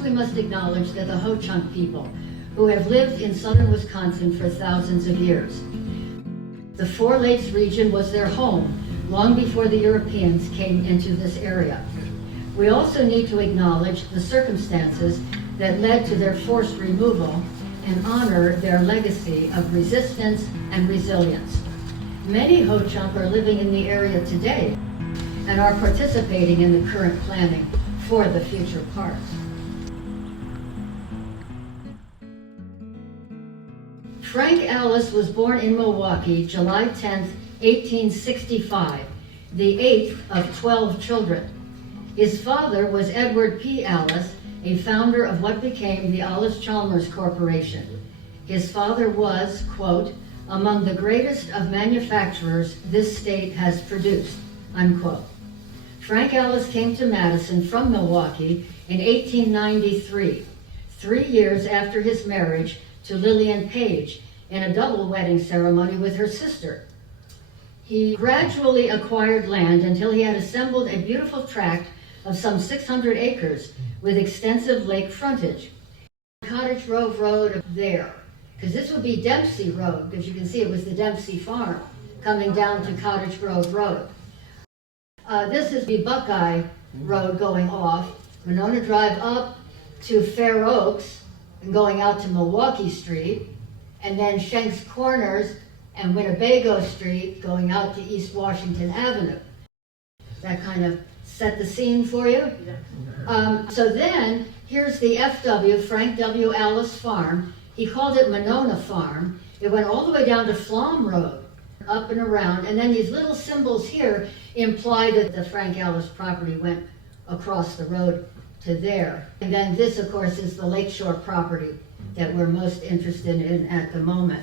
we must acknowledge that the Ho-Chunk people, who have lived in southern Wisconsin for thousands of years. The Four Lakes region was their home long before the Europeans came into this area. We also need to acknowledge the circumstances that led to their forced removal and honor their legacy of resistance and resilience. Many Ho-Chunk are living in the area today and are participating in the current planning for the future parks. Frank Allis was born in Milwaukee, July 10, 1865, the 8th of 12 children. His father was Edward P. Allis, a founder of what became the Allis-Chalmers Corporation. His father was, quote, among the greatest of manufacturers this state has produced, unquote. Frank Allis came to Madison from Milwaukee in 1893, 3 years after his marriage to Lillian Page in a double wedding ceremony with her sister. He gradually acquired land until he had assembled a beautiful tract of some 600 acres with extensive lake frontage. Cottage Grove Road there, because this would be Dempsey Road, because you can see it was the Dempsey farm coming down to Cottage Grove Road. This is the Buckeye Road going off, Monona Drive up to Fair Oaks and going out to Milwaukee Street, and then Schenck's Corners and Winnebago Street going out to East Washington Avenue. That kind of set the scene for you? So then, here's the FW, Frank W. Allis Farm. He called it Monona Farm. It went all the way down to Flom Road, up and around, and then these little symbols here imply that the Frank Allis property went across the road to there. And then this, of course, is the Lakeshore property that we're most interested in at the moment.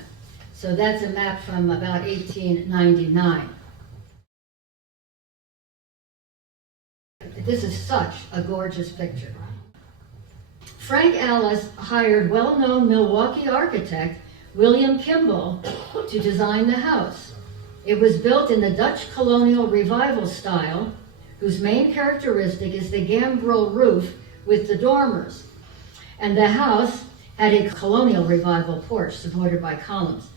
So that's a map from about 1899. This is such a gorgeous picture. Frank Allis hired well-known Milwaukee architect William Kimball to design the house. It was built in the Dutch colonial revival style, whose main characteristic is the gambrel roof with the dormers. And the house had a colonial revival porch supported by columns.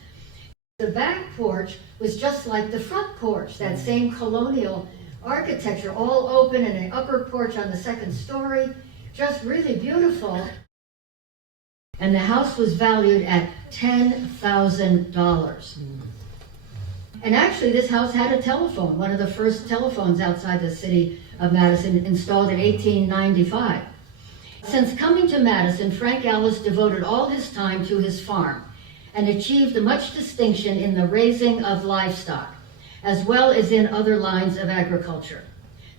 The back porch was just like the front porch, that same colonial architecture, all open, and an upper porch on the second story, just really beautiful. And the house was valued at $10,000. And actually this house had a telephone, one of the first telephones outside the city of Madison, installed in 1895. Since coming to Madison, Frank Allis devoted all his time to his farm and achieved much distinction in the raising of livestock, as well as in other lines of agriculture.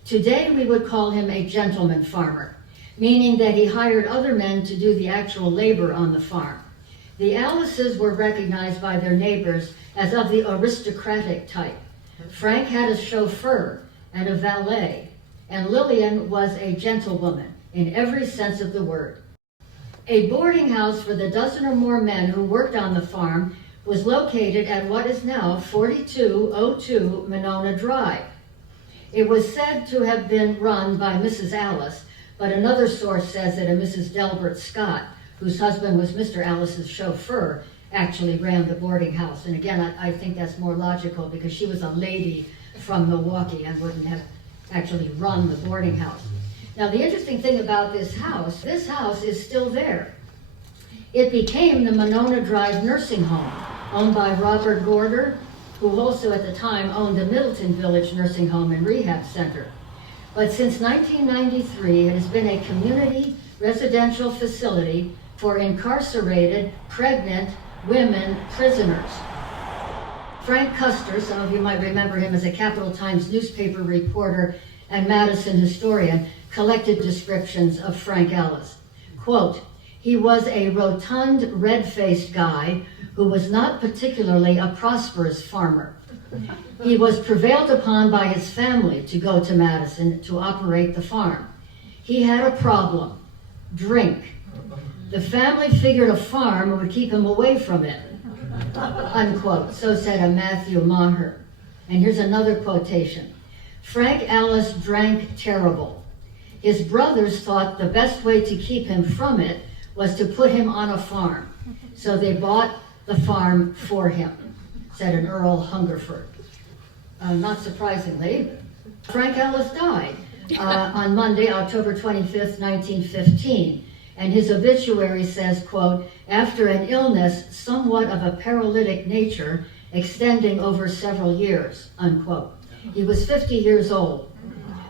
Today, we would call him a gentleman farmer, meaning that he hired other men to do the actual labor on the farm. The Allises were recognized by their neighbors as of the aristocratic type. Frank had a chauffeur and a valet, and Lillian was a gentlewoman in every sense of the word. A boarding house for the dozen or more men who worked on the farm was located at what is now 4202 Monona Drive. It was said to have been run by Mrs. Allis, but another source says that a Mrs. Delbert Scott, whose husband was Mr. Allis's chauffeur, actually ran the boarding house. And again, I think that's more logical because she was a lady from Milwaukee and wouldn't have actually run the boarding house. Now, the interesting thing about this house is still there. It became the Monona Drive Nursing Home, owned by Robert Gorder, who also at the time owned the Middleton Village Nursing Home and Rehab Center. But since 1993, it has been a community residential facility for incarcerated, pregnant women prisoners. Frank Custer, some of you might remember him as a Capital Times newspaper reporter and Madison historian, collected descriptions of Frank Allis. Quote, he was a rotund, red-faced guy who was not particularly a prosperous farmer. He was prevailed upon by his family to go to Madison to operate the farm. He had a problem, drink. The family figured a farm would keep him away from it, unquote. So said a Matthew Maher. And here's another quotation. Frank Allis drank terrible. His brothers thought the best way to keep him from it was to put him on a farm. So they bought the farm for him, said an Earl Hungerford. Not surprisingly, Frank Allis died on Monday, October 25th, 1915. And his obituary says, quote, after an illness somewhat of a paralytic nature extending over several years, unquote. He was 50 years old.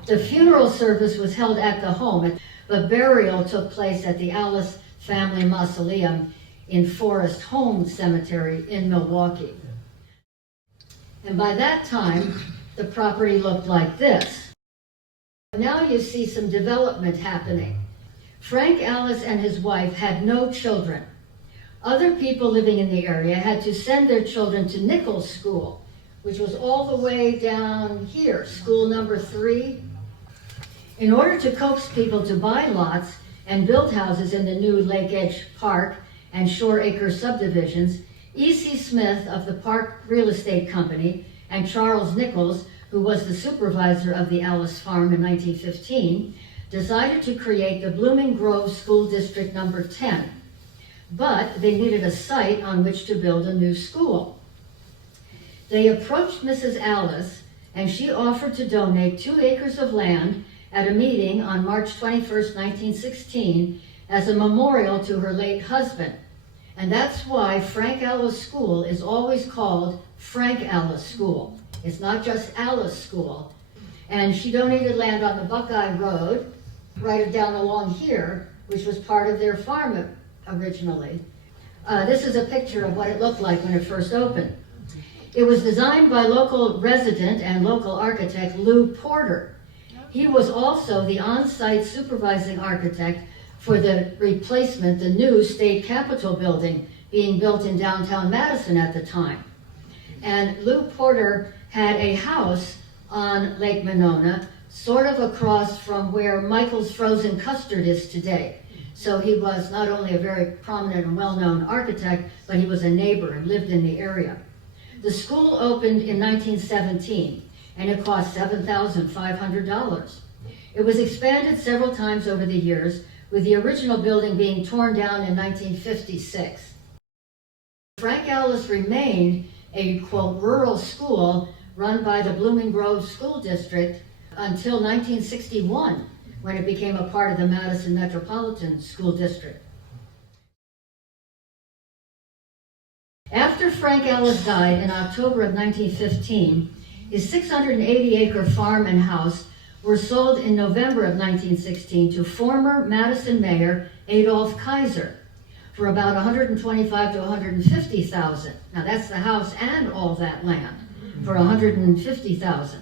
The funeral service was held at the home, but burial took place at the Allis family mausoleum in Forest Home Cemetery in Milwaukee. And by that time, the property looked like this. Now you see some development happening. Frank Allis and his wife had no children. Other people living in the area had to send their children to Nichols School, which was all the way down here, school number 3. In order to coax people to buy lots and build houses in the new Lake Edge Park and Shore Acre subdivisions, E.C. Smith of the Park Real Estate Company and Charles Nichols, who was the supervisor of the Allis Farm in 1915, decided to create the Blooming Grove School District number 10. But they needed a site on which to build a new school. They approached Mrs. Allis, and she offered to donate 2 acres of land at a meeting on March 21st, 1916, as a memorial to her late husband. And that's why Frank Allis School is always called Frank Allis School. It's not just Allis School. And she donated land on the Buckeye Road, right down along here, which was part of their farm originally. This is a picture of what it looked like when it first opened. It was designed by local resident and local architect Lou Porter. He was also the on-site supervising architect for the replacement, the new state capitol building being built in downtown Madison at the time. And Lou Porter had a house on Lake Monona, sort of across from where Michael's Frozen Custard is today. So he was not only a very prominent and well-known architect, but he was a neighbor and lived in the area. The school opened in 1917, and it cost $7,500. It was expanded several times over the years, with the original building being torn down in 1956. Frank Allis remained a, quote, rural school run by the Blooming Grove School District until 1961, when it became a part of the Madison Metropolitan School District. After Frank Allis died in October of 1915, his 680-acre farm and house were sold in November of 1916 to former Madison Mayor Adolph Kaiser for about $125,000 to $150,000. Now that's the house and all that land for $150,000.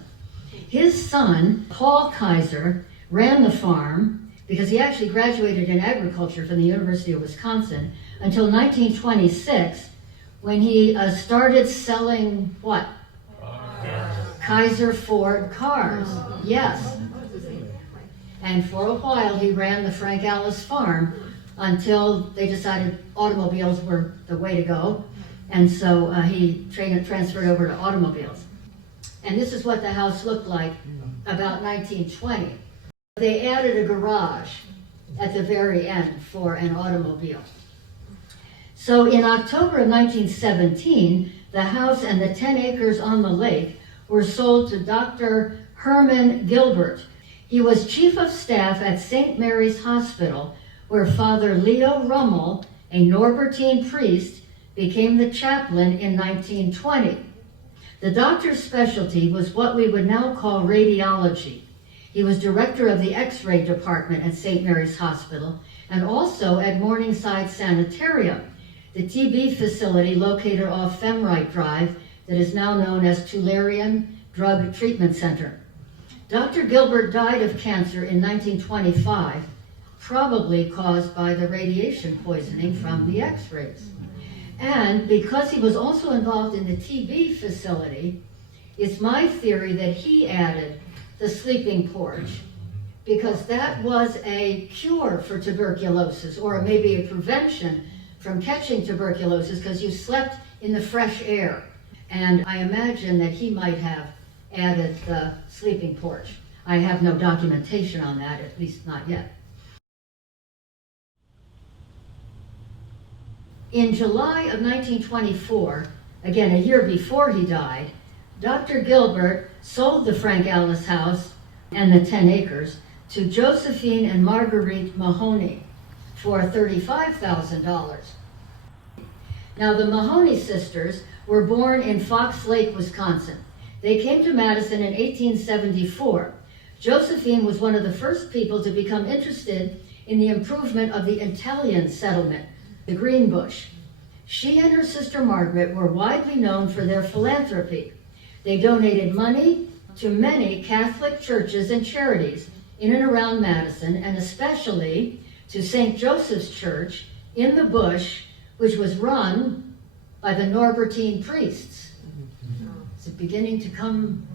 His son, Paul Kaiser, ran the farm because he actually graduated in agriculture from the University of Wisconsin until 1926, when he started selling what? Kaiser Ford cars. Yes. And for a while he ran the Frank Allis farm until they decided automobiles were the way to go. And so he transferred over to automobiles. And this is what the house looked like about 1920. They added a garage at the very end for an automobile. So in October of 1917, the house and the 10 acres on the lake were sold to Dr. Herman Gilbert. He was chief of staff at St. Mary's Hospital, where Father Leo Rummel, a Norbertine priest, became the chaplain in 1920. The doctor's specialty was what we would now call radiology. He was director of the X-ray department at St. Mary's Hospital and also at Morningside Sanitarium, the TB facility located off Femrite Drive that is now known as Tularian Drug Treatment Center. Dr. Gilbert died of cancer in 1925, probably caused by the radiation poisoning from the X-rays. And because he was also involved in the TB facility, it's my theory that he added the sleeping porch, because that was a cure for tuberculosis, or maybe a prevention from catching tuberculosis, because you slept in the fresh air. And I imagine that he might have added the sleeping porch. I have no documentation on that, at least not yet. In July of 1924, again a year before he died, Dr. Gilbert sold the Frank Allis house and the 10 acres to Josephine and Marguerite Mahoney for $35,000. Now the Mahoney sisters were born in Fox Lake, Wisconsin. They came to Madison in 1874. Josephine was one of the first people to become interested in the improvement of the Italian settlement, the Greenbush. She and her sister Margaret were widely known for their philanthropy. They donated money to many Catholic churches and charities in and around Madison, and especially to St. Joseph's Church in the Bush, which was run by the Norbertine priests. Is it beginning to come?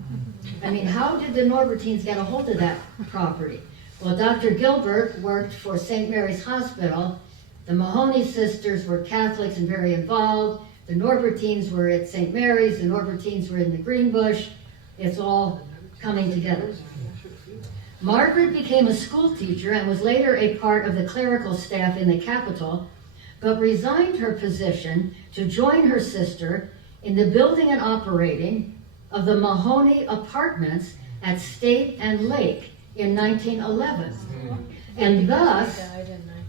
I mean, how did the Norbertines get a hold of that property? Well, Dr. Gilbert worked for St. Mary's Hospital. The Mahoney sisters were Catholics and very involved. The Norbertines were at St. Mary's. The Norbertines were in the Greenbush. It's all coming together. Margaret became a school teacher and was later a part of the clerical staff in the Capitol, but resigned her position to join her sister in the building and operating of the Mahoney Apartments at State and Lake in 1911. And thus,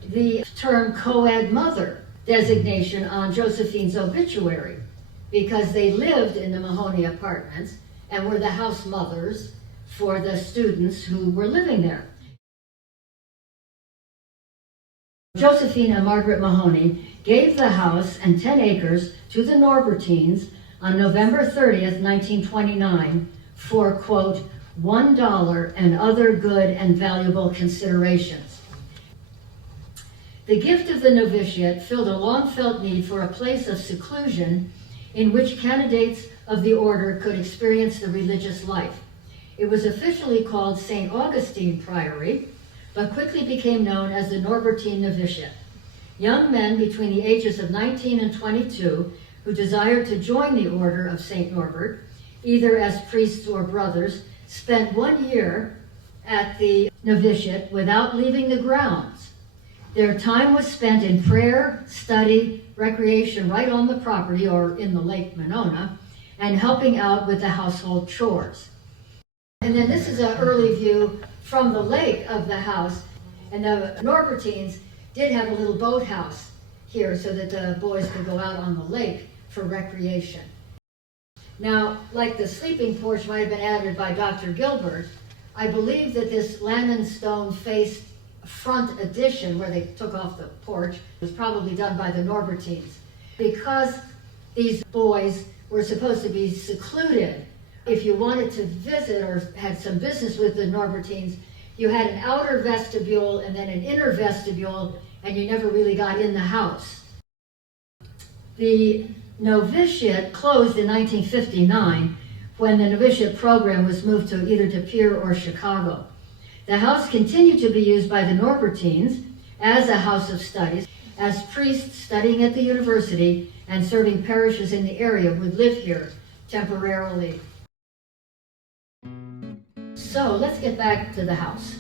the term co-ed mother designation on Josephine's obituary, because they lived in the Mahoney Apartments and were the house mothers for the students who were living there. Josephine and Margaret Mahoney gave the house and 10 acres to the Norbertines on November 30th, 1929 for, quote, $1 and other good and valuable considerations. The gift of the novitiate filled a long-felt need for a place of seclusion in which candidates of the order could experience the religious life. It was officially called St. Augustine Priory, but quickly became known as the Norbertine Novitiate. Young men between the ages of 19 and 22 who desired to join the order of St. Norbert, either as priests or brothers, spent 1 year at the novitiate without leaving the grounds. Their time was spent in prayer, study, recreation right on the property or in the Lake Monona, and helping out with the household chores. And then this is an early view from the lake of the house. And the Norbertines did have a little boathouse here so that the boys could go out on the lake for recreation. Now, like the sleeping porch might have been added by Dr. Gilbert, I believe that this Lannon stone faced front addition where they took off the porch was probably done by the Norbertines, because these boys were supposed to be secluded. If you wanted to visit or had some business with the Norbertines, you had an outer vestibule and then an inner vestibule, and you never really got in the house. The novitiate closed in 1959 when the novitiate program was moved to either De Pere or Chicago. The house continued to be used by the Norbertines as a house of studies, as priests studying at the university and serving parishes in the area would live here temporarily. So let's get back to the house.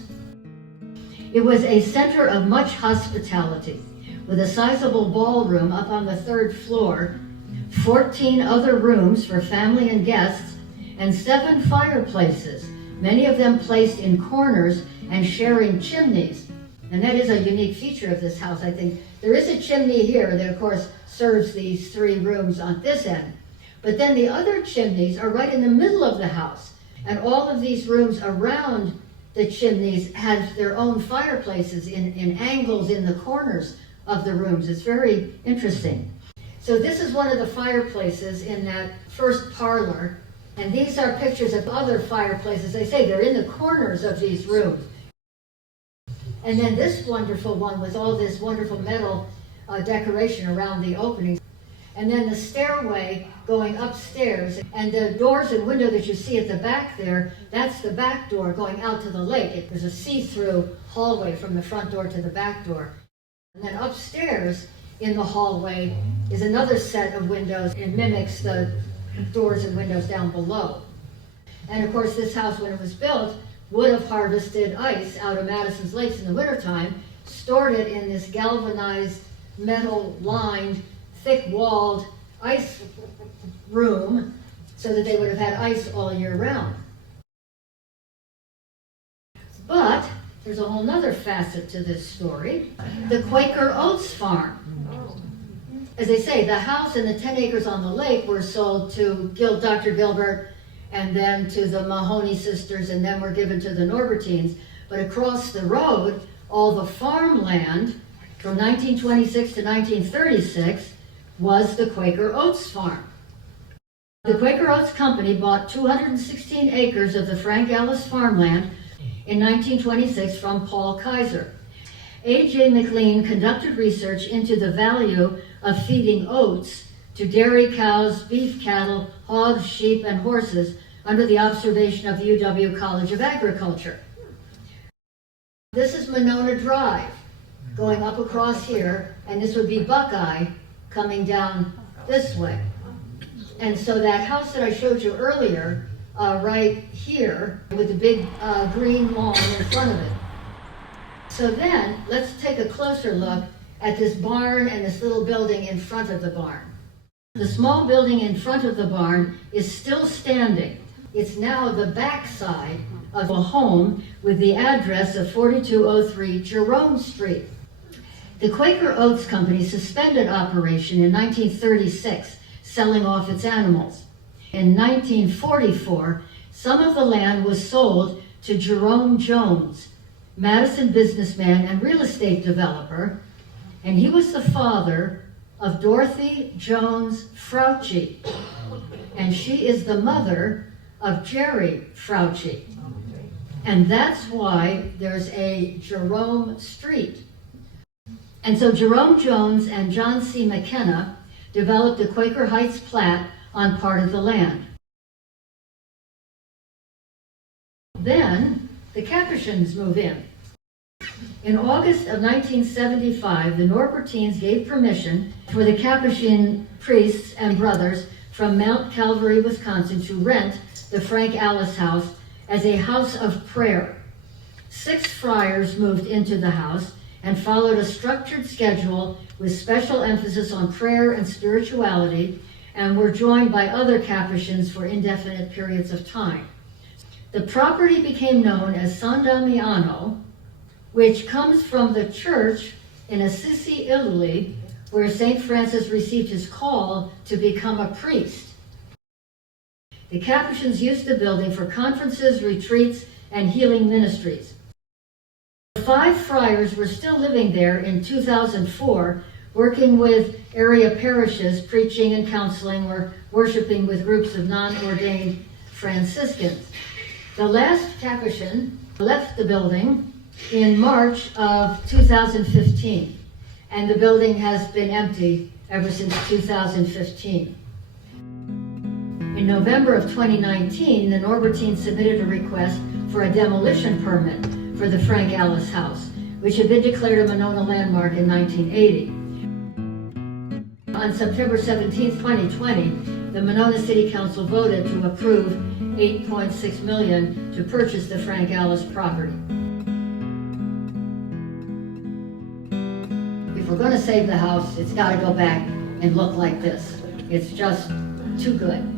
It was a center of much hospitality, with a sizable ballroom up on the 3rd floor, 14 other rooms for family and guests, and 7 fireplaces, many of them placed in corners and sharing chimneys. And that is a unique feature of this house, I think. There is a chimney here that, of course, serves these 3 rooms on this end. But then the other chimneys are right in the middle of the house. And all of these rooms around the chimneys have their own fireplaces in angles in the corners of the rooms. It's very interesting. So this is one of the fireplaces in that first parlor. And these are pictures of other fireplaces. They say they're in the corners of these rooms. And then this wonderful one with all this wonderful metal decoration around the openings. And then the stairway going upstairs, and the doors and window that you see at the back there, that's the back door going out to the lake. There's a see-through hallway from the front door to the back door. And then upstairs in the hallway is another set of windows. It mimics the doors and windows down below. And of course, this house, when it was built, would have harvested ice out of Madison's lakes in the wintertime, stored it in this galvanized, metal-lined, thick-walled ice room so that they would have had ice all year round. But there's a whole nother facet to this story, the Quaker Oats farm. As they say, the house and the 10 acres on the lake were sold to Dr. Gilbert and then to the Mahoney sisters, and then were given to the Norbertines. But across the road, all the farmland from 1926 to 1936 was the Quaker Oats farm. The Quaker Oats Company bought 216 acres of the Frank Allis farmland in 1926 from Paul Kaiser. A.J. McLean conducted research into the value of feeding oats to dairy cows, beef cattle, hogs, sheep, and horses under the observation of the UW College of Agriculture. This is Monona Drive, going up across here, and this would be Buckeye coming down this way. And so that house that I showed you earlier, right here, with the big green lawn in front of it. So then, let's take a closer look at this barn and this little building in front of the barn. The small building in front of the barn is still standing. It's now the backside of a home with the address of 4203 Jerome Street. The Quaker Oats Company suspended operation in 1936, selling off its animals. In 1944, some of the land was sold to Jerome Jones, Madison businessman and real estate developer, and he was the father of Dorothy Jones Frautschi, and she is the mother of Jerry Frautschi. And that's why there's a Jerome Street. And so Jerome Jones and John C. McKenna developed the Quaker Heights plat on part of the land. Then the Capuchins move in. In August of 1975, the Norbertines gave permission for the Capuchin priests and brothers from Mount Calvary, Wisconsin, to rent the Frank Allis house as a house of prayer. 6 friars moved into the house and followed a structured schedule with special emphasis on prayer and spirituality, and were joined by other Capuchins for indefinite periods of time. The property became known as San Damiano, which comes from the church in Assisi, Italy, where St. Francis received his call to become a priest. The Capuchins used the building for conferences, retreats, and healing ministries. The 5 friars were still living there in 2004, working with area parishes, preaching and counseling, or worshiping with groups of non-ordained Franciscans. The last Capuchin left the building in March of 2015, and the building has been empty ever since 2015. In November of 2019, the Norbertines submitted a request for a demolition permit for the Frank Allis house, which had been declared a Monona landmark in 1980. On September 17, 2020, the Monona City Council voted to approve $8.6 million to purchase the Frank Allis property. If we're going to save the house, it's got to go back and look like this. It's just too good.